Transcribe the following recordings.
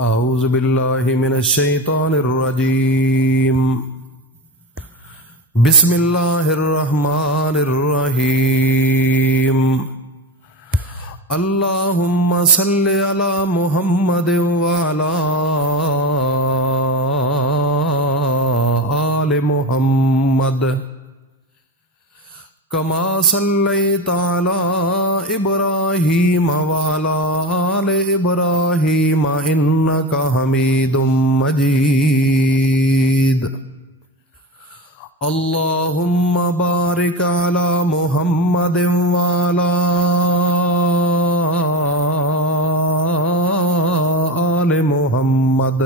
اعوذ باللہ من الشیطان الرجیم بسم اللہ الرحمن الرحیم اللہم صلی علی محمد وعلی آل محمد کما صلیت علی ابراہیم وعلی آل ابراہیم انک حمید مجید اللہم بارک علی محمد وعلی آل محمد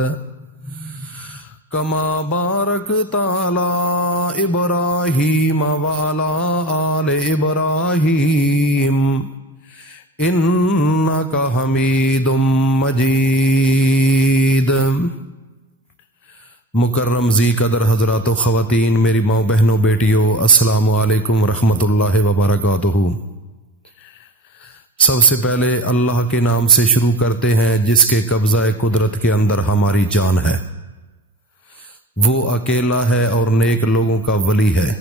کما بارکت علی ابراہیم وعلی آل ابراہیم انک حمید مجید۔ مکرم ذی قدر حضرات و خواتین، میری ماں بہنوں بیٹیوں، السلام علیکم ورحمۃ اللہ وبرکاتہ۔ سب سے پہلے اللہ کے نام سے شروع کرتے ہیں جس کے قبضہ قدرت کے اندر ہماری جان ہے۔ وہ اکیلا ہے اور نیک لوگوں کا ولی ہے۔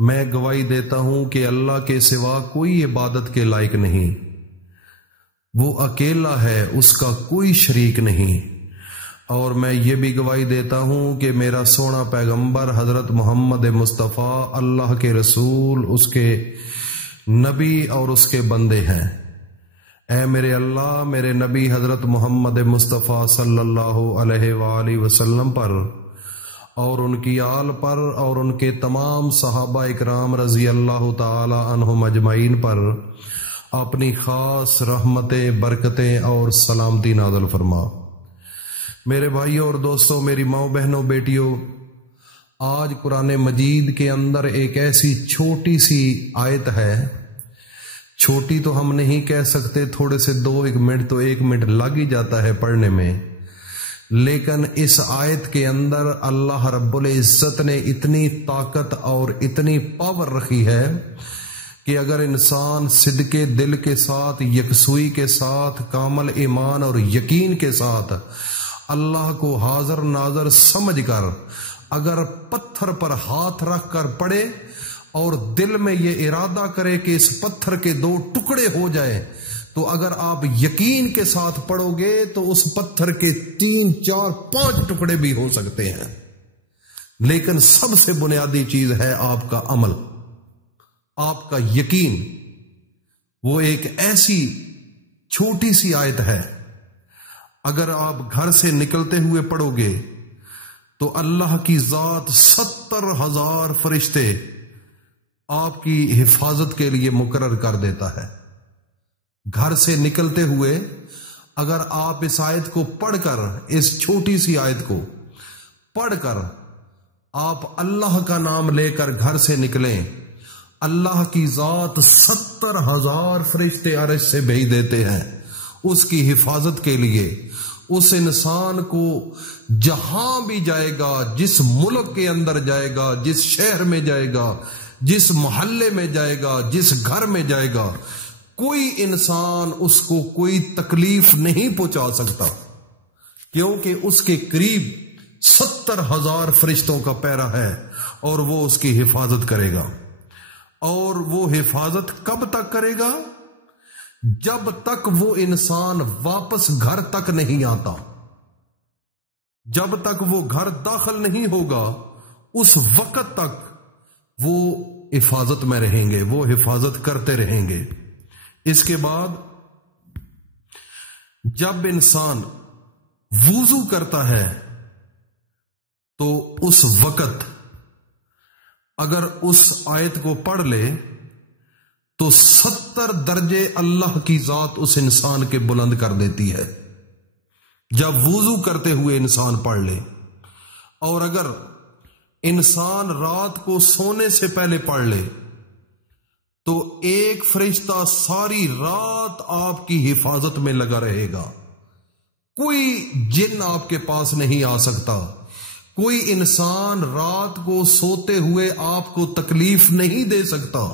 میں گواہی دیتا ہوں کہ اللہ کے سوا کوئی عبادت کے لائق نہیں، وہ اکیلا ہے، اس کا کوئی شریک نہیں۔ اور میں یہ بھی گواہی دیتا ہوں کہ میرا سونا پیغمبر حضرت محمد مصطفیٰ اللہ کے رسول، اس کے نبی اور اس کے بندے ہیں۔ اے میرے اللہ، میرے نبی حضرت محمد مصطفیٰ صلی اللہ علیہ وآلہ وسلم پر اور ان کی آل پر اور ان کے تمام صحابہ اکرام رضی اللہ تعالی عنہم اجمعین پر اپنی خاص رحمتیں، برکتیں اور سلامتی نازل فرما۔ میرے بھائیوں اور دوستوں، میری ماں بہنوں بیٹیوں، آج قرآن مجید کے اندر ایک ایسی چھوٹی سی آیت ہے، چھوٹی تو ہم نہیں کہہ سکتے، تھوڑے سے ایک منٹ لگ ہی جاتا ہے پڑھنے میں، لیکن اس آیت کے اندر اللہ رب العزت نے اتنی طاقت اور اتنی پاور رکھی ہے کہ اگر انسان صدقے دل کے ساتھ، یکسوئی کے ساتھ، کامل ایمان اور یقین کے ساتھ اللہ کو حاضر ناظر سمجھ کر اگر پتھر پر ہاتھ رکھ کر پڑے اور دل میں یہ ارادہ کرے کہ اس پتھر کے 2 ٹکڑے ہو جائیں، تو اگر آپ یقین کے ساتھ پڑھو گے تو اس پتھر کے 3، 4، 5 ٹکڑے بھی ہو سکتے ہیں۔ لیکن سب سے بنیادی چیز ہے آپ کا عمل، آپ کا یقین۔ وہ ایک ایسی چھوٹی سی آیت ہے، اگر آپ گھر سے نکلتے ہوئے پڑھو گے تو اللہ کی ذات 70,000 فرشتے آپ کی حفاظت کے لیے مقرر کر دیتا ہے۔ گھر سے نکلتے ہوئے اگر آپ اس آیت کو پڑھ کر، اس چھوٹی سی آیت کو پڑھ کر آپ اللہ کا نام لے کر گھر سے نکلیں، اللہ کی ذات 70,000 فرشتے عرش سے بھیج دیتے ہیں اس کی حفاظت کے لیے۔ اس انسان کو جہاں بھی جائے گا، جس ملک کے اندر جائے گا، جس شہر میں جائے گا، جس محلے میں جائے گا، جس گھر میں جائے گا، کوئی انسان اس کو کوئی تکلیف نہیں پہنچا سکتا، کیونکہ اس کے قریب 70,000 فرشتوں کا پیرا ہے اور وہ اس کی حفاظت کرے گا۔ اور وہ حفاظت کب تک کرے گا؟ جب تک وہ انسان واپس گھر تک نہیں آتا، جب تک وہ گھر داخل نہیں ہوگا، اس وقت تک وہ حفاظت میں رہیں گے، وہ حفاظت کرتے رہیں گے۔ اس کے بعد جب انسان وضو کرتا ہے تو اس وقت اگر اس آیت کو پڑھ لے تو 70 درجے اللہ کی ذات اس انسان کے بلند کر دیتی ہے، جب وضو کرتے ہوئے انسان پڑھ لے۔ اور اگر انسان رات کو سونے سے پہلے پڑھ لے تو ایک فرشتہ ساری رات آپ کی حفاظت میں لگا رہے گا، کوئی جن آپ کے پاس نہیں آ سکتا، کوئی انسان رات کو سوتے ہوئے آپ کو تکلیف نہیں دے سکتا،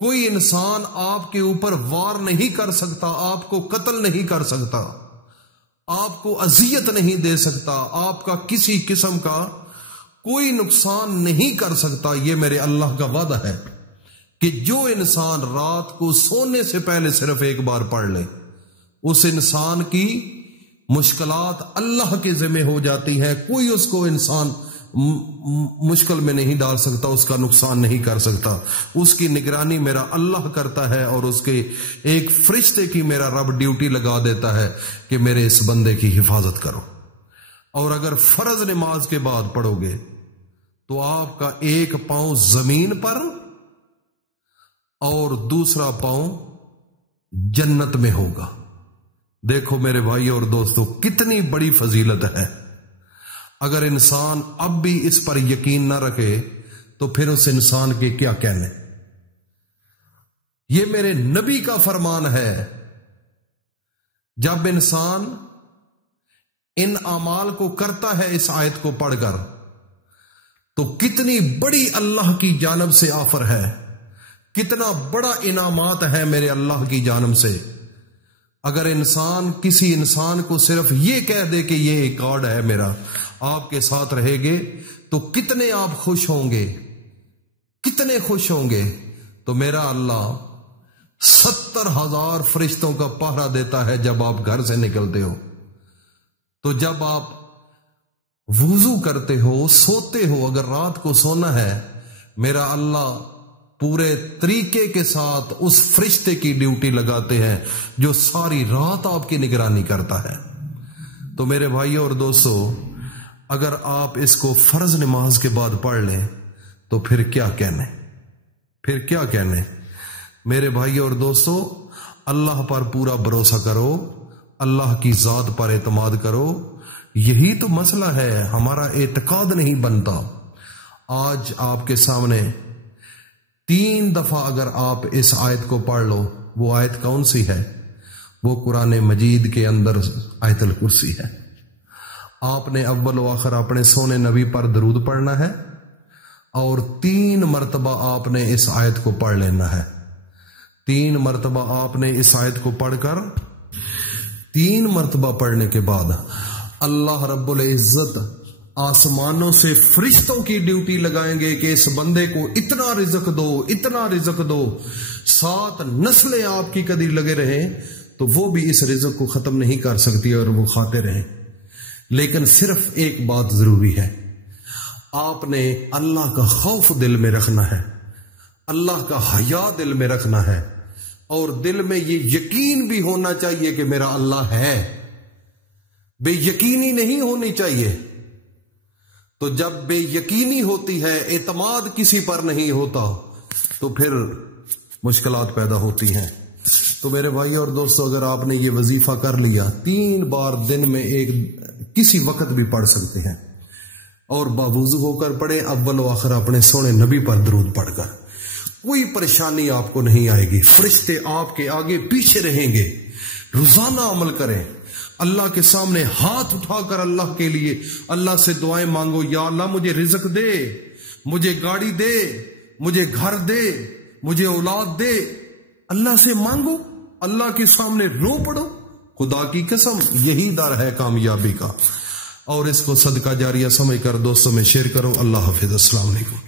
کوئی انسان آپ کے اوپر وار نہیں کر سکتا، آپ کو قتل نہیں کر سکتا۔ آپ کو اذیت نہیں دے سکتا، آپ کا کسی قسم کا کوئی نقصان نہیں کر سکتا۔ یہ میرے اللہ کا وعدہ ہے کہ جو انسان رات کو سونے سے پہلے صرف ایک بار پڑھ لے، اس انسان کی مشکلات اللہ کے ذمہ ہو جاتی ہیں، کوئی اس کو انسان مشکل میں نہیں ڈال سکتا، اس کا نقصان نہیں کر سکتا۔ اس کی نگرانی میرا اللہ کرتا ہے، اور اس کے ایک فرشتے کی میرا رب ڈیوٹی لگا دیتا ہے کہ میرے اس بندے کی حفاظت کرو۔ اور اگر فرض نماز کے بعد پڑھو گے تو آپ کا ایک پاؤں زمین پر اور دوسرا پاؤں جنت میں ہوگا۔ دیکھو میرے بھائی اور دوستو، کتنی بڑی فضیلت ہے۔ اگر انسان اب بھی اس پر یقین نہ رکھے تو پھر اس انسان کے کیا کہنے۔ یہ میرے نبی کا فرمان ہے۔ جب انسان ان اعمال کو کرتا ہے اس آیت کو پڑھ کر، تو کتنی بڑی اللہ کی جانب سے آفر ہے، کتنا بڑا انعامات ہے میرے اللہ کی جانب سے۔ اگر انسان کسی انسان کو صرف یہ کہہ دے کہ یہ ایک کارڈ ہے میرا، آپ کے ساتھ رہے گے، تو کتنے آپ خوش ہوں گے، کتنے خوش ہوں گے۔ تو میرا اللہ 70,000 فرشتوں کا پہرا دیتا ہے جب آپ گھر سے نکلتے ہو۔ تو جب آپ وضو کرتے ہو، سوتے ہو، اگر رات کو سونا ہے، میرا اللہ پورے طریقے کے ساتھ اس فرشتے کی ڈیوٹی لگاتے ہیں جو ساری رات آپ کی نگرانی کرتا ہے۔ تو میرے بھائیوں اور دوستو، اگر آپ اس کو فرض نماز کے بعد پڑھ لیں تو پھر کیا کہنے، پھر کیا کہنے۔ میرے بھائیوں اور دوستو، اللہ پر پورا بھروسہ کرو، اللہ کی ذات پر اعتماد کرو۔ یہی تو مسئلہ ہے، ہمارا اعتقاد نہیں بنتا۔ آج آپ کے سامنے 3 دفعہ اگر آپ اس آیت کو پڑھ لو، وہ آیت کون سی ہے؟ وہ قرآن مجید کے اندر آیت الکرسی ہے۔ آپ نے اول و آخر اپنے سونے نبی پر درود پڑھنا ہے، اور 3 مرتبہ آپ نے اس آیت کو پڑھ لینا ہے۔ 3 مرتبہ آپ نے اس آیت کو پڑھ کر، 3 مرتبہ پڑھنے کے بعد اللہ رب العزت آسمانوں سے فرشتوں کی ڈیوٹی لگائیں گے کہ اس بندے کو اتنا رزق دو، اتنا رزق دو، 7 نسلیں آپ کی کدی لگے رہیں تو وہ بھی اس رزق کو ختم نہیں کر سکتی اور وہ کھاتے رہیں۔ لیکن صرف ایک بات ضروری ہے، آپ نے اللہ کا خوف دل میں رکھنا ہے، اللہ کا حیا دل میں رکھنا ہے، اور دل میں یہ یقین بھی ہونا چاہیے کہ میرا اللہ ہے، بے یقینی نہیں ہونی چاہیے۔ تو جب بے یقینی ہوتی ہے، اعتماد کسی پر نہیں ہوتا، تو پھر مشکلات پیدا ہوتی ہیں۔ تو میرے بھائی اور دوستو، اگر آپ نے یہ وظیفہ کر لیا، 3 بار دن میں ایک کسی وقت بھی پڑھ سکتے ہیں، اور باوضو ہو کر پڑھیں، اول و آخر اپنے سونے نبی پر درود پڑھ کر، کوئی پریشانی آپ کو نہیں آئے گی۔ فرشتے آپ کے آگے پیچھے رہیں گے۔ روزانہ عمل کریں، اللہ کے سامنے ہاتھ اٹھا کر اللہ کے لیے اللہ سے دعائیں مانگو، یا اللہ مجھے رزق دے، مجھے گاڑی دے، مجھے گھر دے، مجھے اولاد دے۔ اللہ سے مانگو، اللہ کے سامنے رو پڑو۔ خدا کی قسم یہی در ہے کامیابی کا، اور اس کو صدقہ جاریہ سمجھ کر دوستوں میں شیئر کرو۔ اللہ حافظ، السلام علیکم۔